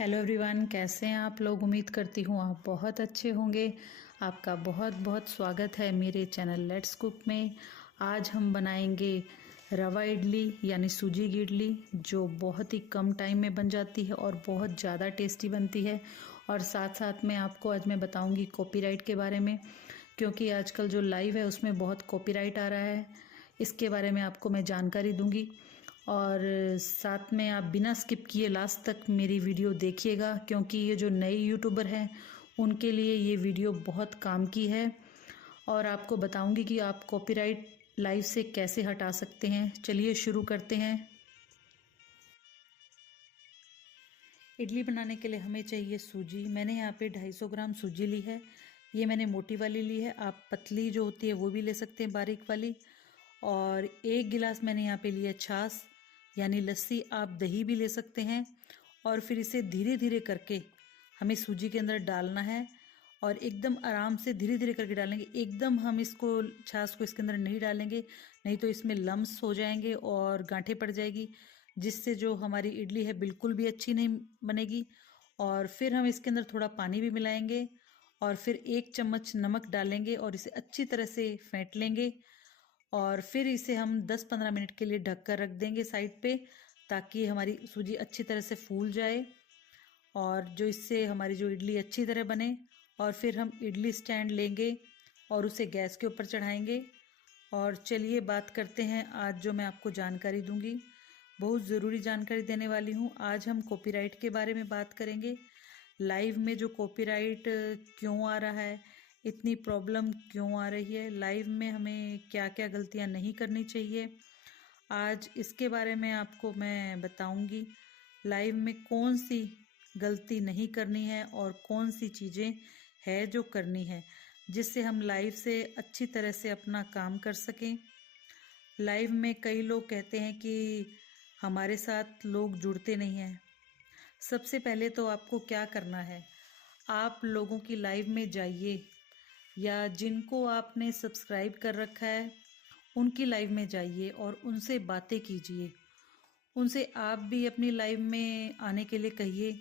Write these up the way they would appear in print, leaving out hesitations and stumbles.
Hello everyone, कैसे हैं आप लोग। उम्मीद करती हूँ आप बहुत अच्छे होंगे। आपका बहुत बहुत स्वागत है मेरे चैनल लेट्स कुक में। आज हम बनाएंगे रवा इडली यानी सूजी की इडली, जो बहुत ही कम टाइम में बन जाती है और बहुत ज़्यादा टेस्टी बनती है। और साथ साथ में आपको आज मैं बताऊंगी कॉपीराइट के बारे में, क्योंकि आजकल जो लाइव है उसमें बहुत कॉपीराइट आ रहा है। इसके बारे में आपको मैं जानकारी दूंगी और साथ में आप बिना स्किप किए लास्ट तक मेरी वीडियो देखिएगा, क्योंकि ये जो नए यूट्यूबर हैं उनके लिए ये वीडियो बहुत काम की है। और आपको बताऊंगी कि आप कॉपीराइट लाइव से कैसे हटा सकते हैं। चलिए शुरू करते हैं। इडली बनाने के लिए हमें चाहिए सूजी। मैंने यहाँ पे 250 ग्राम सूजी ली है। ये मैंने मोटी वाली ली है, आप पतली जो होती है वो भी ले सकते हैं, बारीक वाली। और 1 गिलास मैंने यहाँ पे लिया छाछ यानी लस्सी, आप दही भी ले सकते हैं। और फिर इसे धीरे धीरे करके हमें सूजी के अंदर डालना है और एकदम आराम से धीरे धीरे करके डालेंगे। एकदम हम इसको छाछ को इसके अंदर नहीं डालेंगे, नहीं तो इसमें लम्स हो जाएंगे और गांठें पड़ जाएगी, जिससे जो हमारी इडली है बिल्कुल भी अच्छी नहीं बनेगी। और फिर हम इसके अंदर थोड़ा पानी भी मिलाएंगे और फिर 1 चम्मच नमक डालेंगे और इसे अच्छी तरह से फेंट लेंगे। और फिर इसे हम 10-15 मिनट के लिए ढक कर रख देंगे साइड पे, ताकि हमारी सूजी अच्छी तरह से फूल जाए और जो इससे हमारी जो इडली अच्छी तरह बने। और फिर हम इडली स्टैंड लेंगे और उसे गैस के ऊपर चढ़ाएंगे। और चलिए बात करते हैं आज जो मैं आपको जानकारी दूंगी, बहुत ज़रूरी जानकारी देने वाली हूँ। आज हम कॉपीराइट के बारे में बात करेंगे। लाइव में जो कॉपीराइट क्यों आ रहा है, इतनी प्रॉब्लम क्यों आ रही है, लाइव में हमें क्या क्या गलतियाँ नहीं करनी चाहिए, आज इसके बारे में आपको मैं बताऊंगी। लाइव में कौन सी गलती नहीं करनी है और कौन सी चीज़ें है जो करनी है, जिससे हम लाइव से अच्छी तरह से अपना काम कर सकें। लाइव में कई लोग कहते हैं कि हमारे साथ लोग जुड़ते नहीं हैं। सबसे पहले तो आपको क्या करना है, आप लोगों की लाइव में जाइए या जिनको आपने सब्सक्राइब कर रखा है उनकी लाइव में जाइए और उनसे बातें कीजिए। उनसे आप भी अपनी लाइव में आने के लिए कहिए,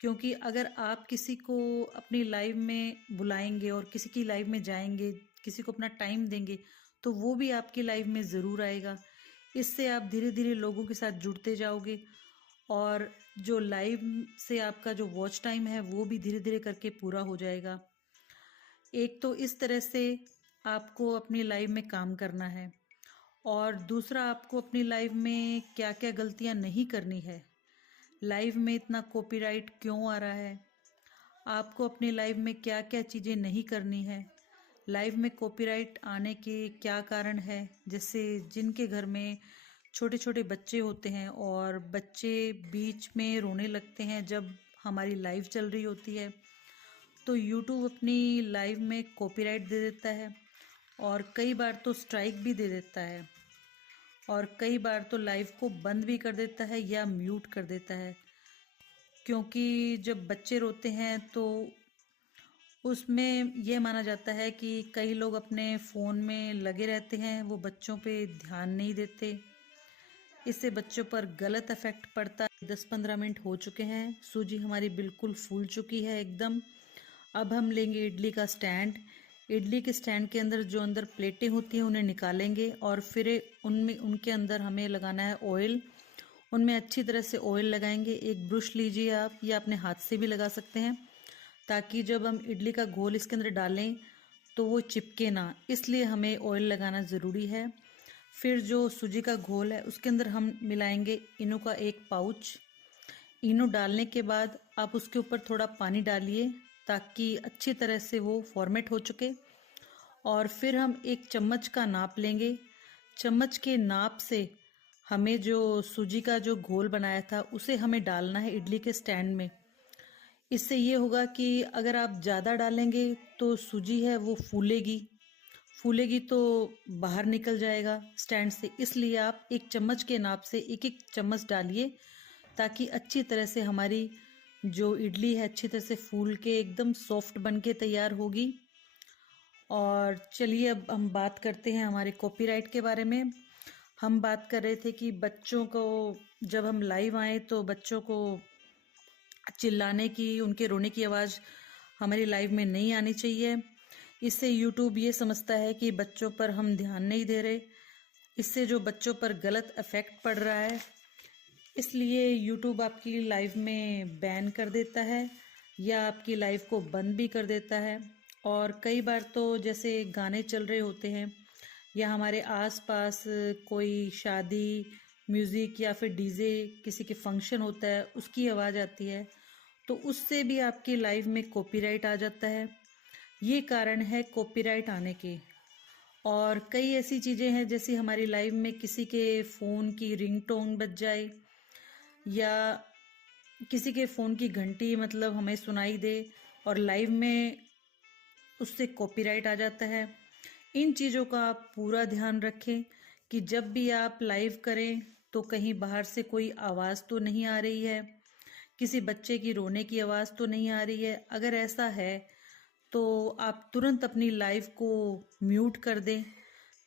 क्योंकि अगर आप किसी को अपनी लाइव में बुलाएंगे और किसी की लाइव में जाएंगे, किसी को अपना टाइम देंगे, तो वो भी आपकी लाइव में ज़रूर आएगा। इससे आप धीरे धीरे लोगों के साथ जुड़ते जाओगे और जो लाइव से आपका जो वॉच टाइम है वो भी धीरे धीरे करके पूरा हो जाएगा। एक तो इस तरह से आपको अपनी लाइव में काम करना है, और दूसरा आपको अपनी लाइव में क्या क्या गलतियां नहीं करनी है। लाइव में इतना कॉपीराइट क्यों आ रहा है, आपको अपनी लाइव में क्या क्या चीज़ें नहीं करनी है, लाइव में कॉपीराइट आने के क्या कारण है। जैसे जिनके घर में छोटे छोटे बच्चे होते हैं और बच्चे बीच में रोने लगते हैं जब हमारी लाइव चल रही होती है, तो यूट्यूब अपनी लाइव में कॉपीराइट दे देता है और कई बार तो स्ट्राइक भी दे देता है और कई बार तो लाइव को बंद भी कर देता है या म्यूट कर देता है। क्योंकि जब बच्चे रोते हैं तो उसमें यह माना जाता है कि कई लोग अपने फ़ोन में लगे रहते हैं, वो बच्चों पे ध्यान नहीं देते, इससे बच्चों पर गलत इफेक्ट पड़ता है। 10-15 मिनट हो चुके हैं, सूजी हमारी बिल्कुल फूल चुकी है एकदम। अब हम लेंगे इडली का स्टैंड। इडली के स्टैंड के अंदर जो अंदर प्लेटें होती हैं उन्हें निकालेंगे और फिर उनमें उनके अंदर हमें लगाना है ऑयल। उनमें अच्छी तरह से ऑयल लगाएंगे। एक ब्रश लीजिए आप, या अपने हाथ से भी लगा सकते हैं, ताकि जब हम इडली का घोल इसके अंदर डालें तो वो चिपके ना, इसलिए हमें ऑयल लगाना ज़रूरी है। फिर जो सूजी का घोल है उसके अंदर हम मिलाएंगे इनो का 1 पाउच। इनो डालने के बाद आप उसके ऊपर थोड़ा पानी डालिए ताकि अच्छी तरह से वो फॉर्मेट हो चुके। और फिर हम 1 चम्मच का नाप लेंगे। चम्मच के नाप से हमें जो सूजी का जो घोल बनाया था उसे हमें डालना है इडली के स्टैंड में। इससे ये होगा कि अगर आप ज़्यादा डालेंगे तो सूजी है वो फूलेगी, फूलेगी तो बाहर निकल जाएगा स्टैंड से। इसलिए आप 1 चम्मच के नाप से 1-1 चम्मच डालिए, ताकि अच्छी तरह से हमारी जो इडली है अच्छी तरह से फूल के एकदम सॉफ्ट बन के तैयार होगी। और चलिए अब हम बात करते हैं हमारे कॉपीराइट के बारे में। हम बात कर रहे थे कि बच्चों को जब हम लाइव आए तो बच्चों को चिल्लाने की, उनके रोने की आवाज़ हमारी लाइव में नहीं आनी चाहिए। इससे यूट्यूब ये समझता है कि बच्चों पर हम ध्यान नहीं दे रहे, इससे जो बच्चों पर गलत इफ़ेक्ट पड़ रहा है, इसलिए यूट्यूब आपकी लाइव में बैन कर देता है या आपकी लाइव को बंद भी कर देता है। और कई बार तो जैसे गाने चल रहे होते हैं या हमारे आसपास कोई शादी, म्यूज़िक या फिर डीजे किसी के फंक्शन होता है, उसकी आवाज़ आती है, तो उससे भी आपकी लाइव में कॉपीराइट आ जाता है। ये कारण है कॉपीराइट आने के। और कई ऐसी चीज़ें हैं जैसे हमारी लाइव में किसी के फ़ोन की रिंगटोन बज जाए या किसी के फ़ोन की घंटी मतलब हमें सुनाई दे और लाइव में उससे कॉपीराइट आ जाता है। इन चीज़ों का आप पूरा ध्यान रखें कि जब भी आप लाइव करें तो कहीं बाहर से कोई आवाज़ तो नहीं आ रही है, किसी बच्चे की रोने की आवाज़ तो नहीं आ रही है। अगर ऐसा है तो आप तुरंत अपनी लाइव को म्यूट कर दें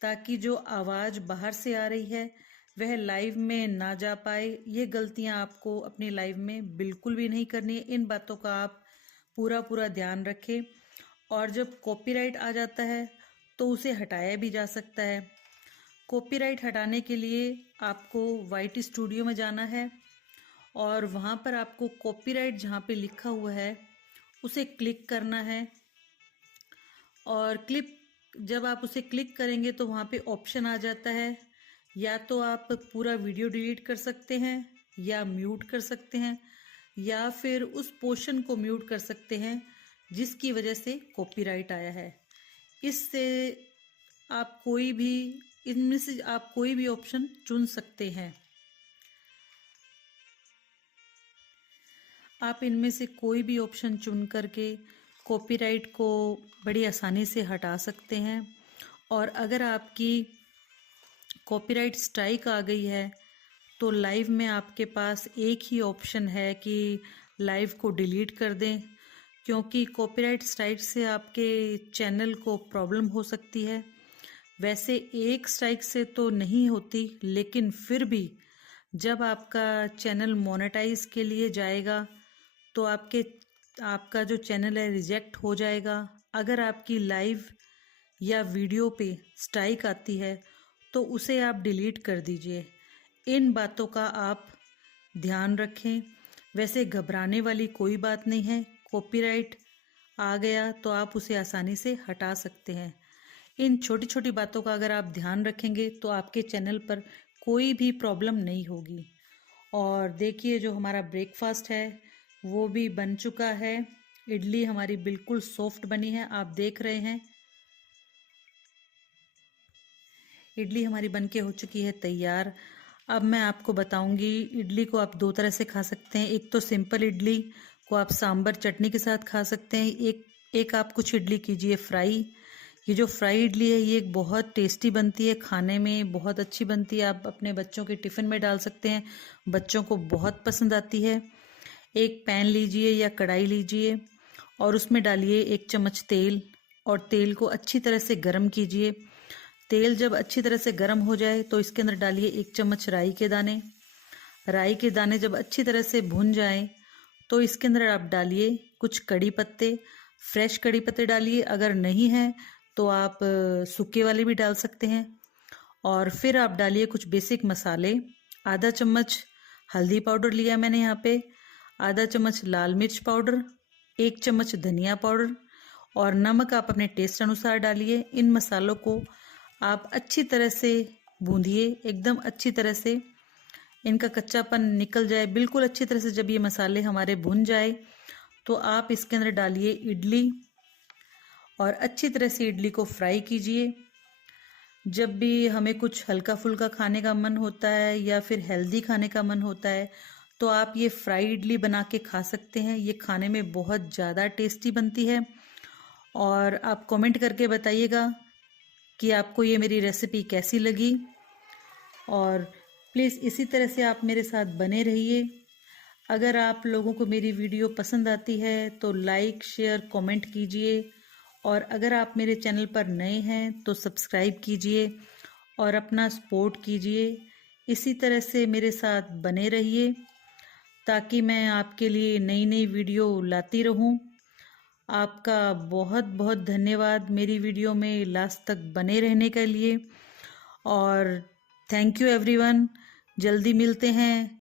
ताकि जो आवाज़ बाहर से आ रही है वह लाइव में ना जा पाए। ये गलतियां आपको अपनी लाइव में बिल्कुल भी नहीं करनी है। इन बातों का आप पूरा ध्यान रखें। और जब कॉपीराइट आ जाता है तो उसे हटाया भी जा सकता है। कॉपीराइट हटाने के लिए आपको वाइट स्टूडियो में जाना है और वहाँ पर आपको कॉपीराइट जहाँ पे लिखा हुआ है उसे क्लिक करना है। और जब आप उसे क्लिक करेंगे तो वहाँ पे ऑप्शन आ जाता है, या तो आप पूरा वीडियो डिलीट कर सकते हैं या म्यूट कर सकते हैं या फिर उस पोर्शन को म्यूट कर सकते हैं जिसकी वजह से कॉपीराइट आया है। इससे आप कोई भी इनमें से आप कोई भी ऑप्शन चुन सकते हैं। आप इनमें से कोई भी ऑप्शन चुन करके कॉपीराइट को बड़ी आसानी से हटा सकते हैं। और अगर आपकी कॉपीराइट स्ट्राइक आ गई है तो लाइव में आपके पास एक ही ऑप्शन है कि लाइव को डिलीट कर दें, क्योंकि कॉपीराइट स्ट्राइक से आपके चैनल को प्रॉब्लम हो सकती है। वैसे एक स्ट्राइक से तो नहीं होती, लेकिन फिर भी जब आपका चैनल मोनेटाइज के लिए जाएगा तो आपका जो चैनल है रिजेक्ट हो जाएगा। अगर आपकी लाइव या वीडियो पे स्ट्राइक आती है तो उसे आप डिलीट कर दीजिए। इन बातों का आप ध्यान रखें। वैसे घबराने वाली कोई बात नहीं है, कॉपीराइट आ गया तो आप उसे आसानी से हटा सकते हैं। इन छोटी छोटी बातों का अगर आप ध्यान रखेंगे तो आपके चैनल पर कोई भी प्रॉब्लम नहीं होगी। और देखिए जो हमारा ब्रेकफास्ट है वो भी बन चुका है। इडली हमारी बिल्कुल सॉफ्ट बनी है, आप देख रहे हैं। इडली हमारी बनके हो चुकी है तैयार। अब मैं आपको बताऊंगी इडली को आप दो तरह से खा सकते हैं। एक तो सिंपल इडली को आप सांभर चटनी के साथ खा सकते हैं। एक आप कुछ इडली कीजिए फ्राई। ये जो फ्राई इडली है ये एक बहुत टेस्टी बनती है, खाने में बहुत अच्छी बनती है। आप अपने बच्चों के टिफ़िन में डाल सकते हैं, बच्चों को बहुत पसंद आती है। एक पैन लीजिए या कढ़ाई लीजिए और उसमें डालिए 1 चम्मच तेल और तेल को अच्छी तरह से गर्म कीजिए। तेल जब अच्छी तरह से गर्म हो जाए तो इसके अंदर डालिए 1 चम्मच राई के दाने। राई के दाने जब अच्छी तरह से भुन जाएं तो इसके अंदर आप डालिए कुछ कड़ी पत्ते। फ्रेश कड़ी पत्ते डालिए, अगर नहीं है तो आप सूखे वाले भी डाल सकते हैं। और फिर आप डालिए कुछ बेसिक मसाले। आधा चम्मच हल्दी पाउडर लिया मैंने यहाँ पे, आधा चम्मच लाल मिर्च पाउडर, 1 चम्मच धनिया पाउडर और नमक आप अपने टेस्ट अनुसार डालिए। इन मसालों को आप अच्छी तरह से भूंदिए, एकदम अच्छी तरह से इनका कच्चापन निकल जाए बिल्कुल अच्छी तरह से। जब ये मसाले हमारे भुन जाए तो आप इसके अंदर डालिए इडली और अच्छी तरह से इडली को फ्राई कीजिए। जब भी हमें कुछ हल्का फुल्का खाने का मन होता है या फिर हेल्दी खाने का मन होता है तो आप ये फ्राई इडली बना के खा सकते हैं। ये खाने में बहुत ज़्यादा टेस्टी बनती है। और आप कमेंट करके बताइएगा कि आपको ये मेरी रेसिपी कैसी लगी। और प्लीज़ इसी तरह से आप मेरे साथ बने रहिए। अगर आप लोगों को मेरी वीडियो पसंद आती है तो लाइक शेयर कमेंट कीजिए। और अगर आप मेरे चैनल पर नए हैं तो सब्सक्राइब कीजिए और अपना सपोर्ट कीजिए। इसी तरह से मेरे साथ बने रहिए। ताकि मैं आपके लिए नई नई वीडियो लाती रहूं। आपका बहुत बहुत धन्यवाद मेरी वीडियो में लास्ट तक बने रहने के लिए, और थैंक यू एवरीवन। जल्दी मिलते हैं।